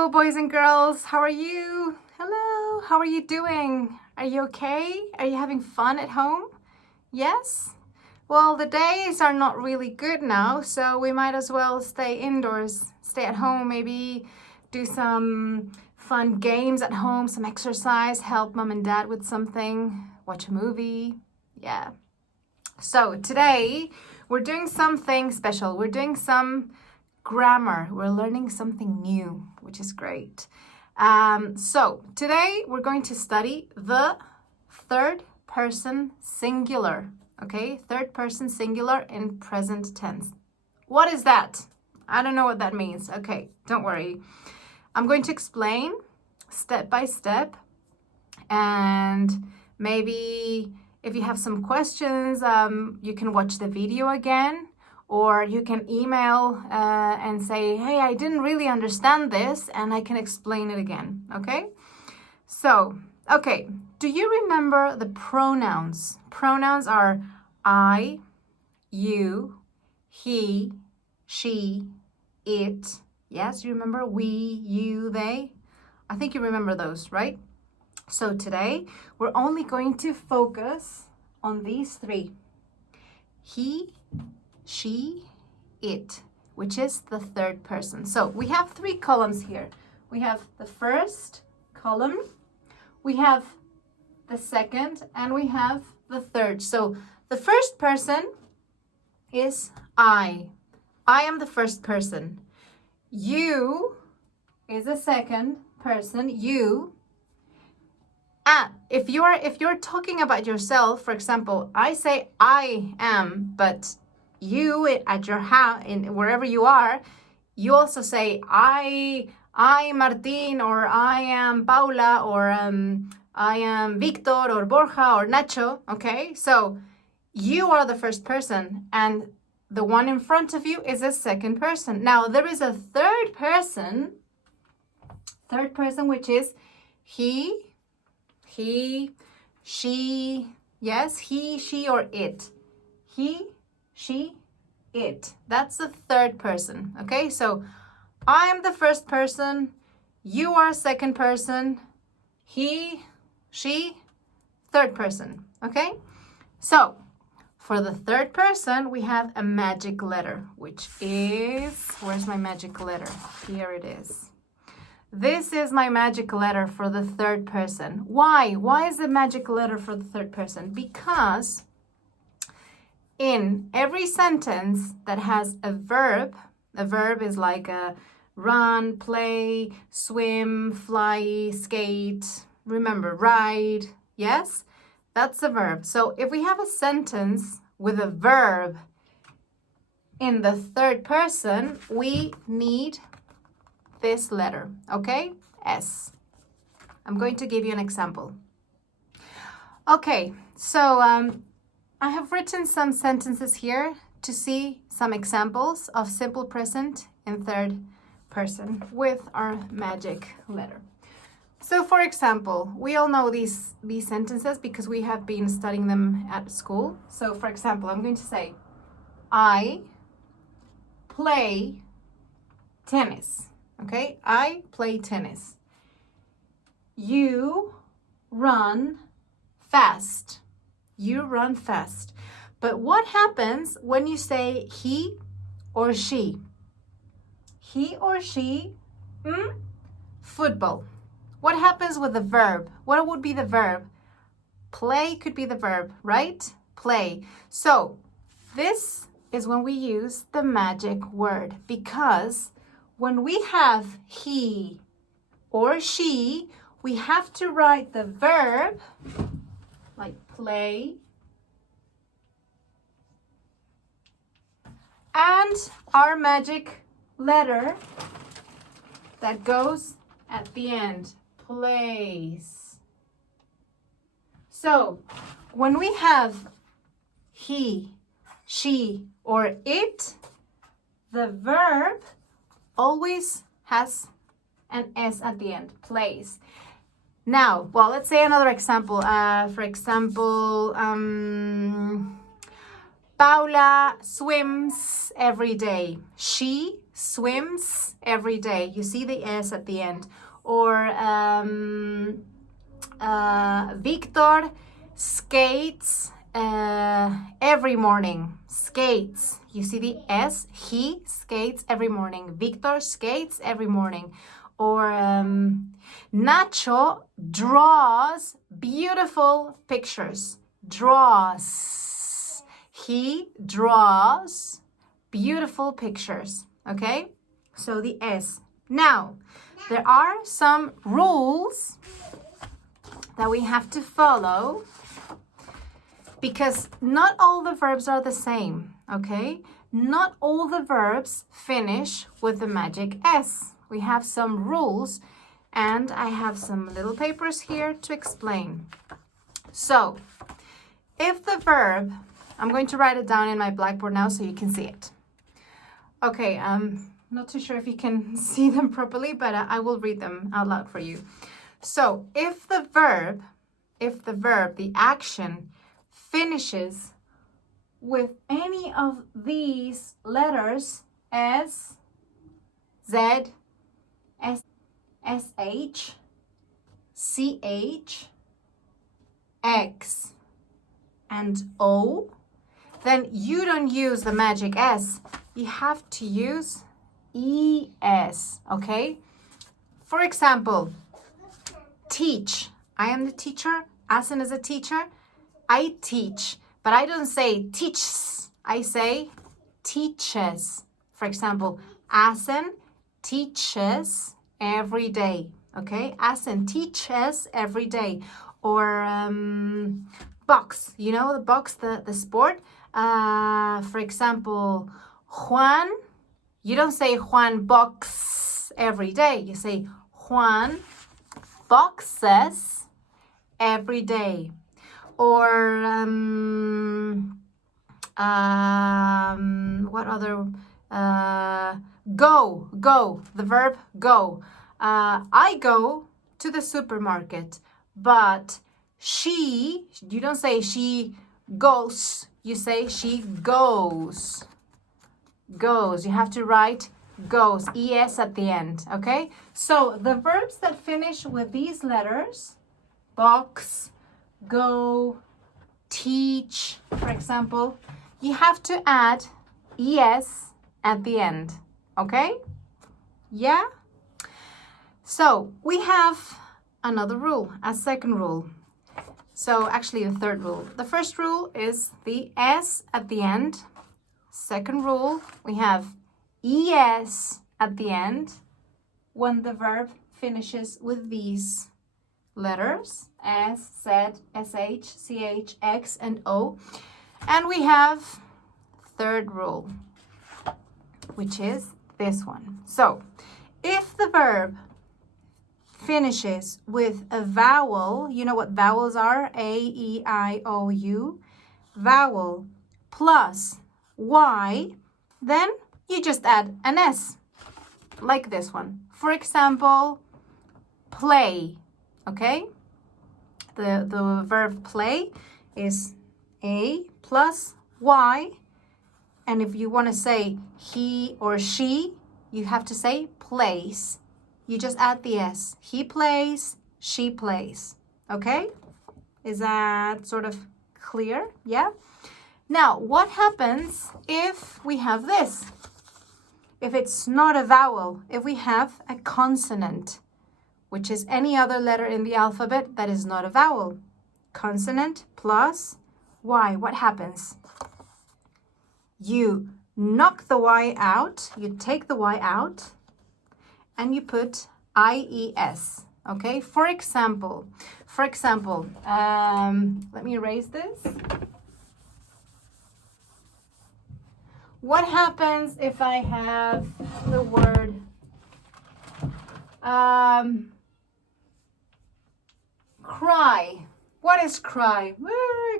Hello, boys and girls. How are you? Hello. How are you doing? Are you okay? Are you having fun at home? Yes? Well, the days are not really good now, so we might as well stay indoors, stay at home, maybe do some fun games at home, some exercise, help mom and dad with something, watch a movie. Yeah. So today we're doing something special. We're doing some grammar. We're learning something new, which is great. So today we're going to study the third person singular. Okay, third person singular in present tense. What is that? I don't know what that means. Okay, don't worry. I'm going to explain step by step, and maybe if you have some questions, you can watch the video again, or you can email and say, hey, I didn't really understand this, and I can explain it again, okay? So, okay, do you remember the pronouns? Pronouns are I, you, he, she, it. Yes, you remember we, you, they? I think you remember those, right? So today, we're only going to focus on these three. He, she, it, which is the third person. So we have three columns here. We have the first column, we have the second, and we have the third. So the first person is I. I am the first person. You is the second person, you. And if you're talking about yourself, for example, I say I am, but you at your house, in wherever you are, you also say I Martin, or I am Paula, or I am Victor, or Borja, or Nacho. Okay, so you are the first person, and the one in front of you is a second person. Now there is a third person, which is he, she, yes, he, she, or it. He, she, it. That's the third person, okay? So I am the first person, you are second person, he, she, third person, okay? So for the third person, we have a magic letter, which is, where's my magic letter? Here it is. This is my magic letter for the third person. Why? Why is the magic letter for the third person? Because in every sentence that has a verb is like a run, play, swim, fly, skate, remember, ride, yes? That's a verb. So if we have a sentence with a verb in the third person, we need this letter, okay? S. I'm going to give you an example. Okay, so I have written some sentences here to see some examples of simple present in third person with our magic letter. So for example, we all know these sentences because we have been studying them at school. So for example, I'm going to say, I play tennis. Okay, I play tennis. You run fast. You run fast. But what happens when you say he or she? He or she, football. What happens with the verb? What would be the verb? Play could be the verb, right? Play. So this is when we use the magic word, because when we have he or she, we have to write the verb like play and our magic letter that goes at the end, plays. So when we have he, she, or it, the verb always has an S at the end, plays. Now, well, let's say another example. For example, Paula swims every day. She swims every day. You see the S at the end. Or Victor skates every morning. Skates. You see the S? He skates every morning. Victor skates every morning. Or Nacho draws beautiful pictures. Draws. He draws beautiful pictures. Okay? So the S. Now, there are some rules that we have to follow because not all the verbs are the same, okay? Not all the verbs finish with the magic S. We have some rules and I have some little papers here to explain. So, if the verb, I'm going to write it down in my blackboard now so you can see it. Okay, I'm not too sure if you can see them properly, but I will read them out loud for you. So, if the verb, the action, finishes with any of these letters, S, Z, SH, CH, X, and O, then you don't use the magic S. You have to use ES, okay? For example, teach. I am the teacher. Asen is a teacher. I teach, but I don't say teaches. I say teaches. For example, Asen teaches every day. Okay, Asen teaches every day. Or box. You know the box, the sport. For example, Juan. You don't say Juan box every day. You say Juan boxes every day. Or what other? Go. The verb go. I go to the supermarket, but you don't say she goes. You say she goes. Goes. You have to write goes. ES at the end. Okay? So the verbs that finish with these letters, box, go, teach, for example, you have to add ES at the end. Okay? Yeah? So we have another rule, a second rule. So actually the third rule. The first rule is the S at the end. Second rule, we have ES at the end when the verb finishes with these letters, S, Z, SH, CH, X, and O. And we have third rule, which is this one. So, if the verb finishes with a vowel, you know what vowels are? A, E, I, O, U. Vowel plus Y, then you just add an S, like this one. For example, play, okay? The verb play is A plus Y. And if you want to say he or she, you have to say plays. You just add the S. He plays, she plays. Okay? Is that sort of clear? Yeah? Now, what happens if we have this? If it's not a vowel, if we have a consonant, which is any other letter in the alphabet that is not a vowel. Consonant plus Y. What happens? You knock the Y out, you take the Y out, and you put IES. Okay, for example, let me erase this. What happens if I have the word cry? What is cry?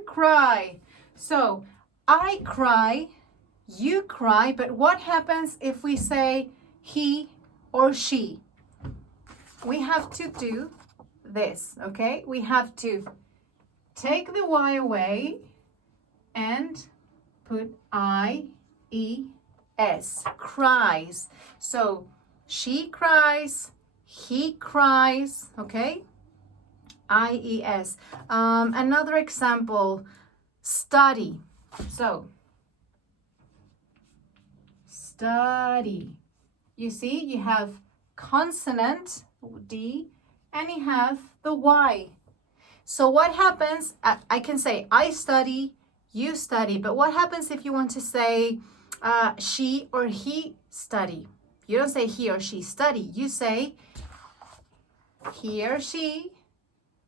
Cry. So I cry, you cry, but what happens if we say he or she? We have to do this, okay? We have to take the Y away and put IES. S, cries. So she cries, he cries, okay? I-E-S. Another example, study. So, study. You see, you have consonant, D, and you have the Y. So what happens, I can say I study, you study, but what happens if you want to say she or he study? You don't say he or she study, you say he or she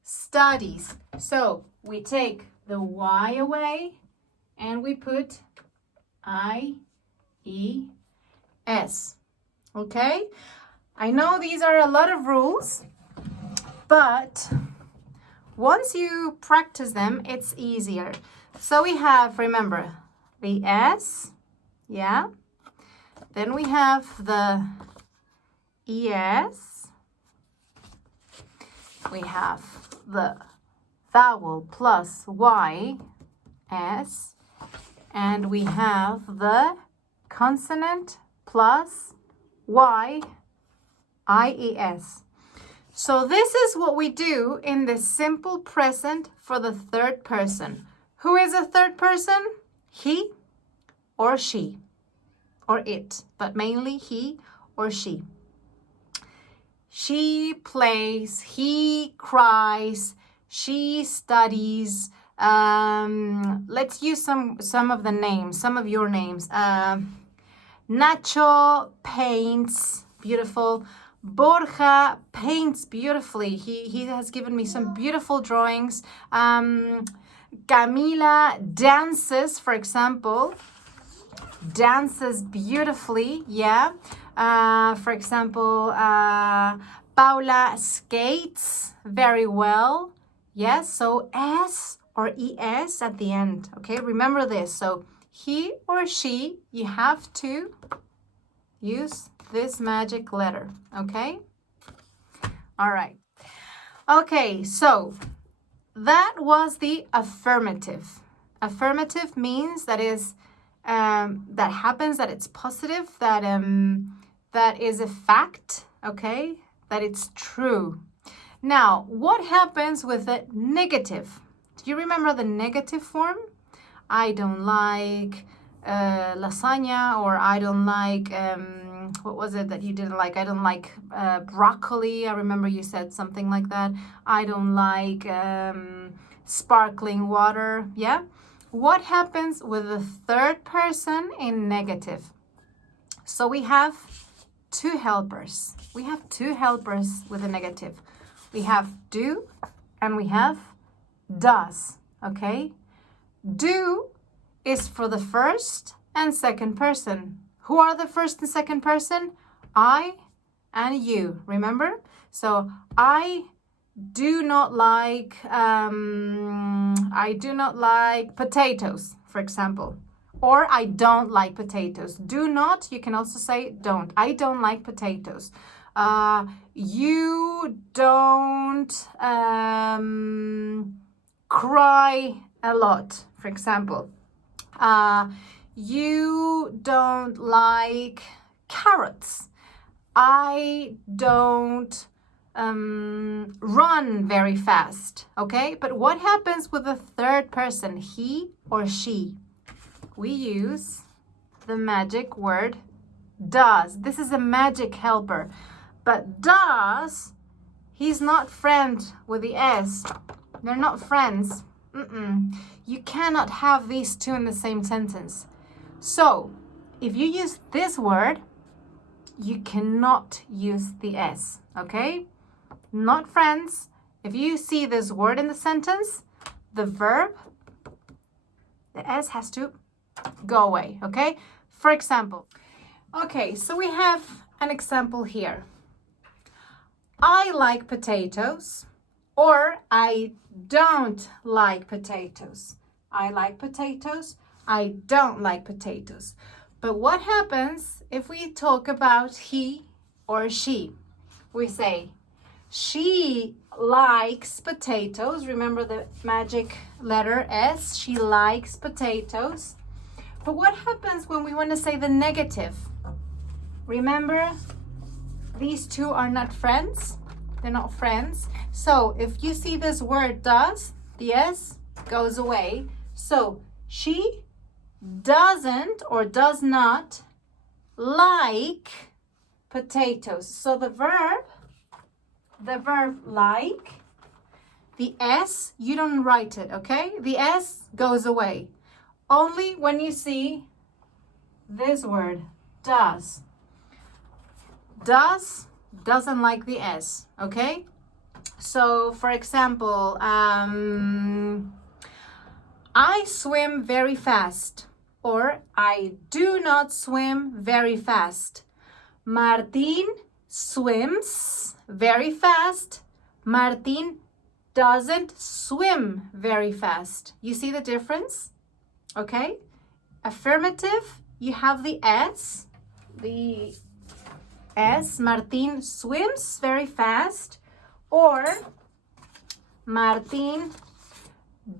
studies. So we take the Y away and we put I-E-S, okay? I know these are a lot of rules, but once you practice them, it's easier. So we have, remember, the S, yeah? Then we have the ES. We have the vowel plus Y, S. And we have the consonant plus Y, I-E-S. So this is what we do in the simple present for the third person. Who is a third person? He or she or it, but mainly he or she. She plays, he cries, she studies. Let's use some of the names, some of your names. Nacho paints, beautiful. Borja paints beautifully. He has given me some beautiful drawings. Camila dances, for example. Dances beautifully, yeah. For example, Paula skates very well. Yes, so S or ES at the end, okay? Remember this. So he or she, you have to use this magic letter, okay? All right. Okay, so that was the affirmative. Affirmative means that is that happens, that it's positive, that is a fact, okay? That it's true. Now, what happens with the negative? Do you remember the negative form? I don't like lasagna, or I don't like, what was it that you didn't like? I don't like broccoli. I remember you said something like that. I don't like sparkling water, yeah? What happens with the third person in negative? So we have two helpers. We have two helpers with a negative. We have do and we have does, okay? Do is for the first and second person. Who are the first and second person? I and you, remember? So I do not like potatoes, for example, or I don't like potatoes. Do not, you can also say don't. I don't like potatoes. You don't cry a lot, for example. You don't like carrots. I don't run very fast, okay? But what happens with the third person, he or she? We use the magic word does. This is a magic helper. But does, he's not friend with the S. They're not friends. You cannot have these two in the same sentence. So, if you use this word, you cannot use the S, okay? Not friends. If you see this word in the sentence, the verb, the S has to go away, okay? For example, okay, so we have an example here. I like potatoes, or I don't like potatoes. I like potatoes, I don't like potatoes. But what happens if we talk about he or she? We say, she likes potatoes. Remember the magic letter S. She likes potatoes. But what happens when we want to say the negative? Remember, these two are not friends. They're not friends. So if you see this word does, the S goes away. So she doesn't or does not like potatoes. So the verb like, the S, you don't write it, okay? The S goes away. Only when you see this word, does. Doesn't like the S, okay? So, for example, I swim very fast, or I do not swim very fast. Martín swims very fast. Martín doesn't swim very fast. You see the difference? Okay? Affirmative, you have the S. The S, Martín swims very fast, or Martín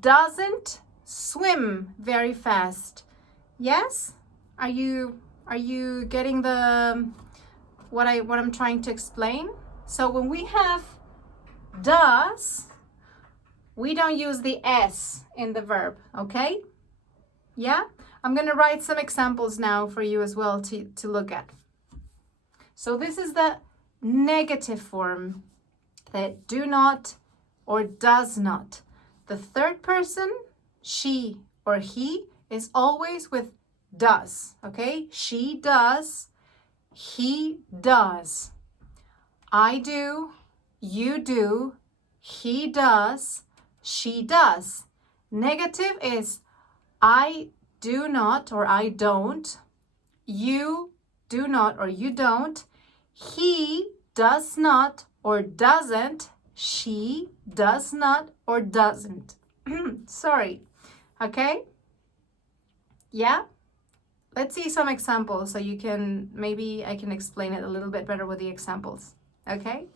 doesn't swim very fast. Yes? Are you getting the what I'm trying to explain? So when we have does, we don't use the S in the verb, okay? Yeah? I'm going to write some examples now for you as well to look at. So this is the negative form, that do not or does not. The third person, she or he, is always with does, okay? She does, he does. I do, you do, he does, she does. Negative is I do not or I don't, you do not or you don't, he does not or doesn't, she does not or doesn't. Sorry. Okay? Yeah? Let's see some examples so you can, maybe I can explain it a little bit better with the examples. Okay?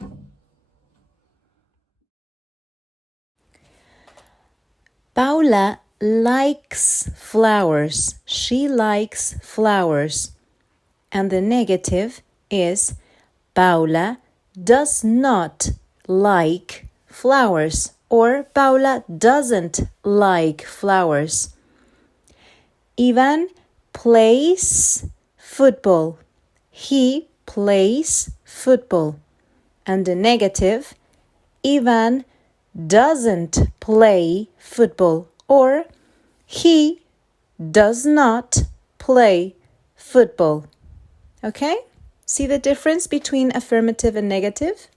Paula likes flowers. She likes flowers. And the negative is Paula does not like flowers, or Paula doesn't like flowers. Ivan plays football. He plays football. And the negative, Ivan doesn't play football, or he does not play football. Okay? See the difference between affirmative and negative?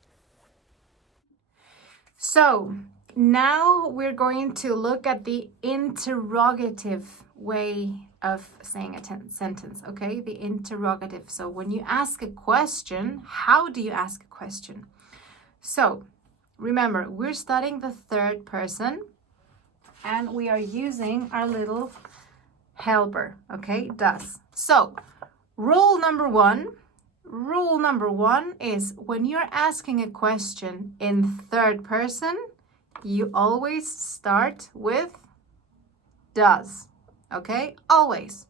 So now we're going to look at the interrogative way of saying a sentence, okay? The interrogative. So when you ask a question, how do you ask a question? So remember, we're studying the third person and we are using our little helper, okay? Does. So rule number one is when you're asking a question in third person, you always start with does, okay? Always.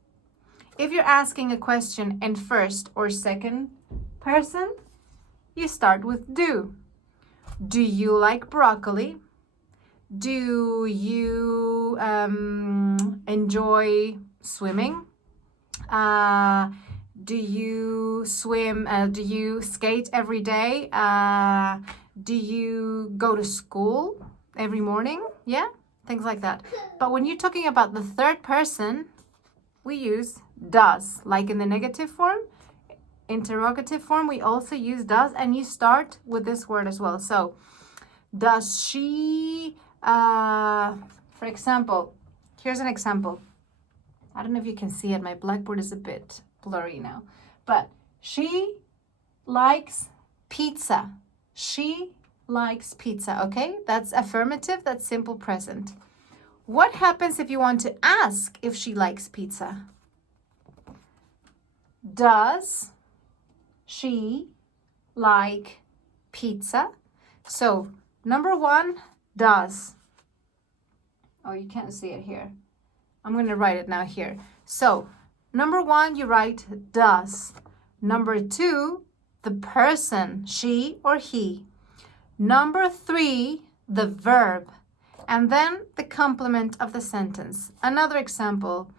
If you're asking a question in first or second person, you start with do. Do you like broccoli? Do you enjoy swimming? Do you swim? Do you skate every day? Do you go to school every morning? Yeah, things like that. But when you're talking about the third person, we use does. Like in the negative form, interrogative form, we also use does, and you start with this word as well. So, does she, for example, here's an example. I don't know if you can see it. My blackboard is a bit blurry now. But she likes pizza. She likes pizza, okay? That's affirmative, that's simple present. What happens if you want to ask if she likes pizza? Does she like pizza? So, number one, does. Oh, you can't see it here. I'm going to write it now here. So, number 1, you write does. Number 2, the person, she or he. Number 3, the verb. And then the complement of the sentence. Another example.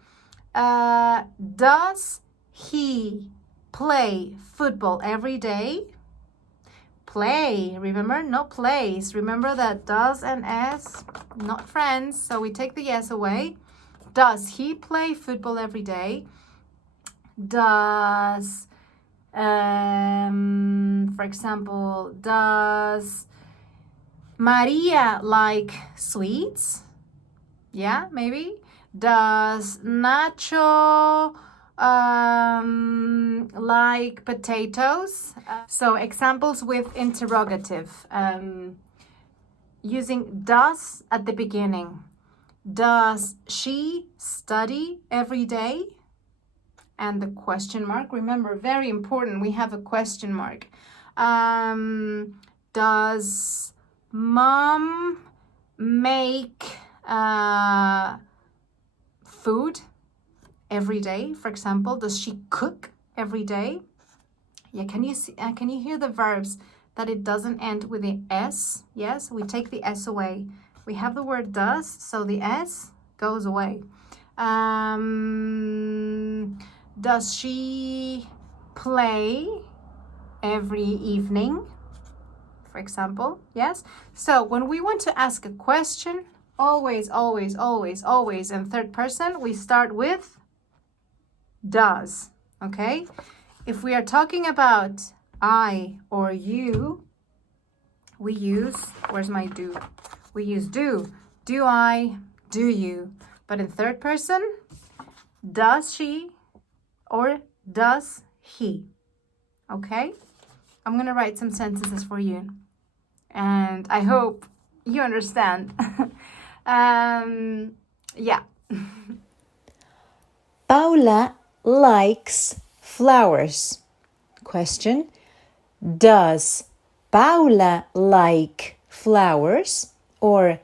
Does he play football every day? Play, remember, no plays. Remember that does and s, not friends, so we take the s away. Does he play football every day? Does, for example, does Maria like sweets? Yeah, maybe. Does Nacho like potatoes? So examples with interrogative. Using does at the beginning. Does she study every day? And the question mark. Remember, very important, we have a question mark. Does mom make food every day? For example, does she cook every day? Yeah, can you see, can you hear the verbs that it doesn't end with the s? Yes, we take the s away. We have the word does, so the s goes away. Does she play every evening? For example, yes. So when we want to ask a question, always, always, always, always in third person, we start with does, okay? If we are talking about I or you, we use, where's my do? We use do. Do I, do you. But in third person, does she or does he, okay? I'm gonna write some sentences for you. And I hope you understand. Yeah. Paula likes flowers. Question. Does Paula like flowers? Or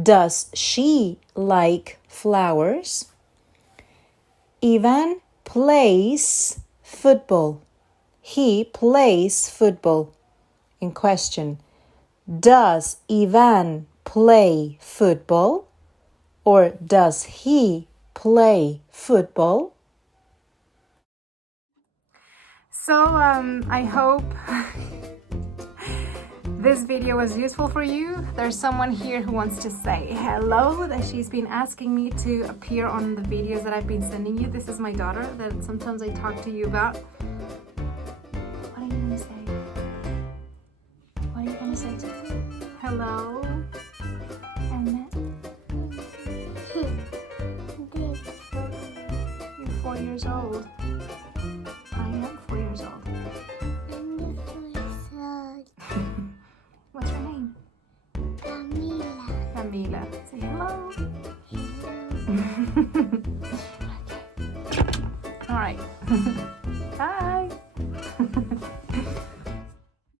does she like flowers? Ivan plays football. He plays football. In question. Does Ivan play football? Or does he play football? So I hope this video was useful for you. There's someone here who wants to say hello, that she's been asking me to appear on the videos that I've been sending you. This is my daughter that sometimes I talk to you about. What are you gonna say? What are you gonna say to me? Hello? And you're 4 years old. I am 4 years old. What's your name? Camila. Camila. Say hello. Hello. Okay. All right.